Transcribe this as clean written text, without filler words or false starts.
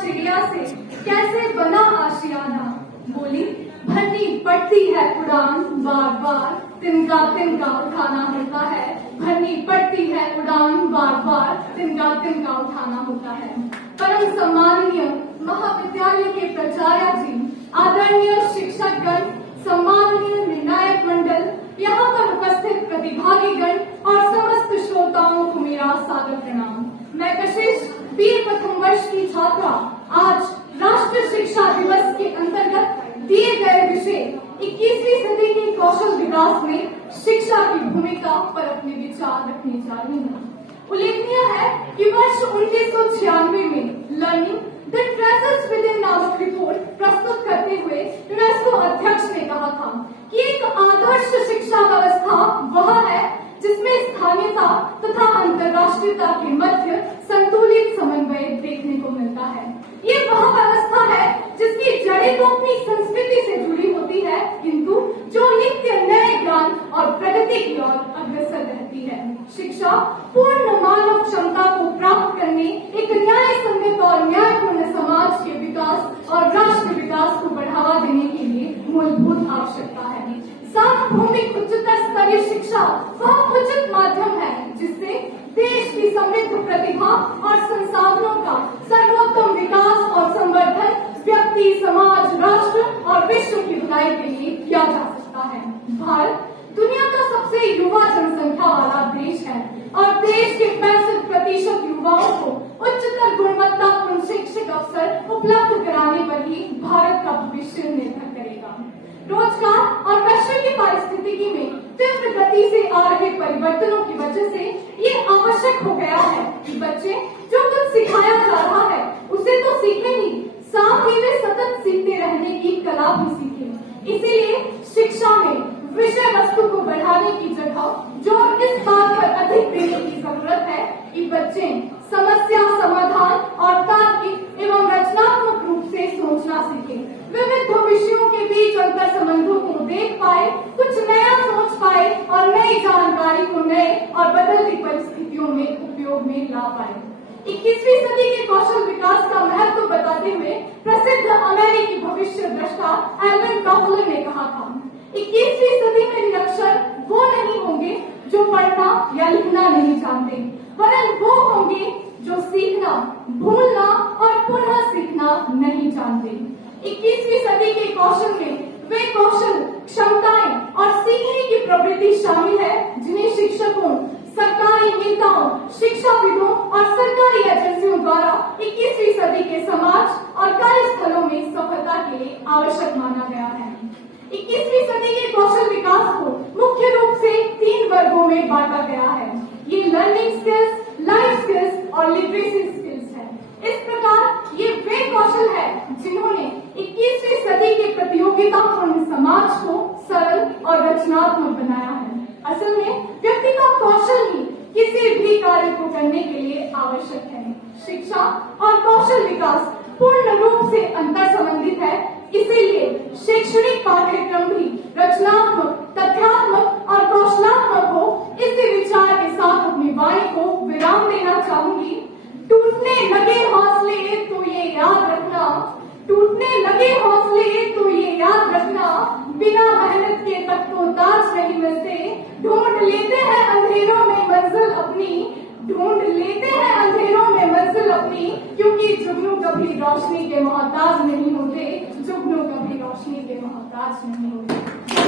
चिड़िया से कैसे बना आशियाना। बोली भरनी पड़ती है उड़ान बार बार, तिनका तिनका उठाना होता है। भरनी पड़ती है उड़ान बार बार, तिनका तिनका उठाना होता है। परम सम्माननीय महाविद्यालय के प्राचार्य जी, आदरणीय शिक्षकगण, सम्माननीय निर्णायक मंडल, यहाँ पर उपस्थित प्रतिभागीगण और समस्त श्रोताओं को मेरा सादर प्रणाम। मैं कशिश बीए प्रथम वर्ष की छात्रा आज राष्ट्रीय शिक्षा दिवस के अंतर्गत दिए गए विषय 21वीं सदी के कौशल विकास में शिक्षा की भूमिका पर अपने विचार रखने जा रही हूँ। उल्लेखनीय है कि वर्ष 1996 में learning the treasures with in नामक रिपोर्ट प्रस्तुत करते हुए यूनेस्को अध्यक्ष ने कहा था कि एक आदर्श शिक्षा व्यवस्था वह है जिसमें स्थानीयता तथा अंतर्राष्ट्रीयता के मध्य संतुलित समन्वय देखने को मिलता है। ये वह व्यवस्था है जिसकी जड़ें तो अपनी संस्कृति से जुड़ी होती है, किंतु जो नित्य नए ज्ञान और प्रगति की ओर अग्रसर रहती है। शिक्षा पूर्ण मानव क्षमता को प्राप्त करने, एक न्याय संगत और न्यायपूर्ण समाज के विकास और राष्ट्र विकास को बढ़ावा देने के लिए मूलभूत आवश्यकता है। सार्वभौमिक उच्चतर स्तरीय शिक्षा वह उचित माध्यम है जिससे देश की समृद्ध प्रतिभा और संसाधनों का सर्वोत्तम विकास और संवर्धन व्यक्ति, समाज, राष्ट्र और विश्व की भलाई के लिए किया जा सकता है। भारत दुनिया का सबसे युवा जनसंख्या वाला देश है और देश के 65% युवाओं को उच्चतर गुणवत्तापूर्ण शैक्षिक अवसर उपलब्ध कराने पर ही भारत का भविष्य निर्भर करेगा। रोजगार और वैश्विक पारिस्थितिकी में तीव्र गति से आ रहे परिवर्तनों की वजह से ये आवश्यक हो गया है कि बच्चे जो कुछ सिखाया जा रहा है उसे तो सीखे ही, साथ ही वे सतत सीखते रहने की कला भी सीखे। इसीलिए शिक्षा में विषय वस्तु को बढ़ाने की जगह जो इस बात पर अधिक देने की जरूरत है कि बच्चे समस्या समाधान और तार्किक एवं रचनात्मक रूप से सोचना सीखें, विविध विषयों के बीच अंतर संबंधों को देख पाए, कुछ नया सोच पाए और नई जानकारी को नए और बदलती परिस्थितियों में उपयोग में ला पाए। 21वीं सदी के कौशल विकास का महत्व बताते हुए प्रसिद्ध अमेरिकी भविष्य दृष्टा एल्विन टॉफलर ने कहा था, 21वीं सदी में निरक्षर वो नहीं होंगे जो पढ़ना या लिखना नहीं जानते, वरन वो होंगे जो सीखना, भूलना और पुनः सीखना नहीं जानते। 21वीं सदी के कौशल में वे कौशल, क्षमताएं और सीखने की प्रवृत्ति शामिल है जिन्हें शिक्षकों, सरकारी नेताओं, शिक्षाविदों और सरकारी एजेंसियों द्वारा 21वीं सदी के समाज और कार्यस्थलों में सफलता के लिए आवश्यक माना गया है। 21वीं सदी के कौशल विकास को मुख्य रूप से 3 वर्गों में बांटा गया है। ये लर्निंग स्किल्स, लाइफ स्किल्स और लिटरेसी स्किल्स है। इस प्रकार ये वे कौशल है जिन्होंने 21वीं सदी के प्रतियोगितापूर्ण समाज को सरल और रचनात्मक बनाया है। असल में व्यक्ति का कौशल ही किसी भी कार्य को करने के लिए आवश्यक है। शिक्षा और कौशल विकास पूर्ण रूप से अंतर संबंधित है, इसीलिए शैक्षणिक पाठ्यक्रम भी रचनात्मक, तथ्यात्मक और कौशलात्मक हो। इसी विचार के साथ अपनी वाणी को विराम देना चाहूंगी। टूटने लगे हौसले तो ये याद रखना, टूटने लगे हौसले तो ये याद रखना, बिना मेहनत के तक तो ताज नहीं मिलते। ढूंढ लेते हैं अंधेरों में मंजिल अपनी, ढूंढ लेते हैं अंधेरों में मंजिल अपनी, क्योंकि जुगनू कभी रोशनी के मोहताज नहीं होते, जुगनू कभी रोशनी के मोहताज नहीं होते।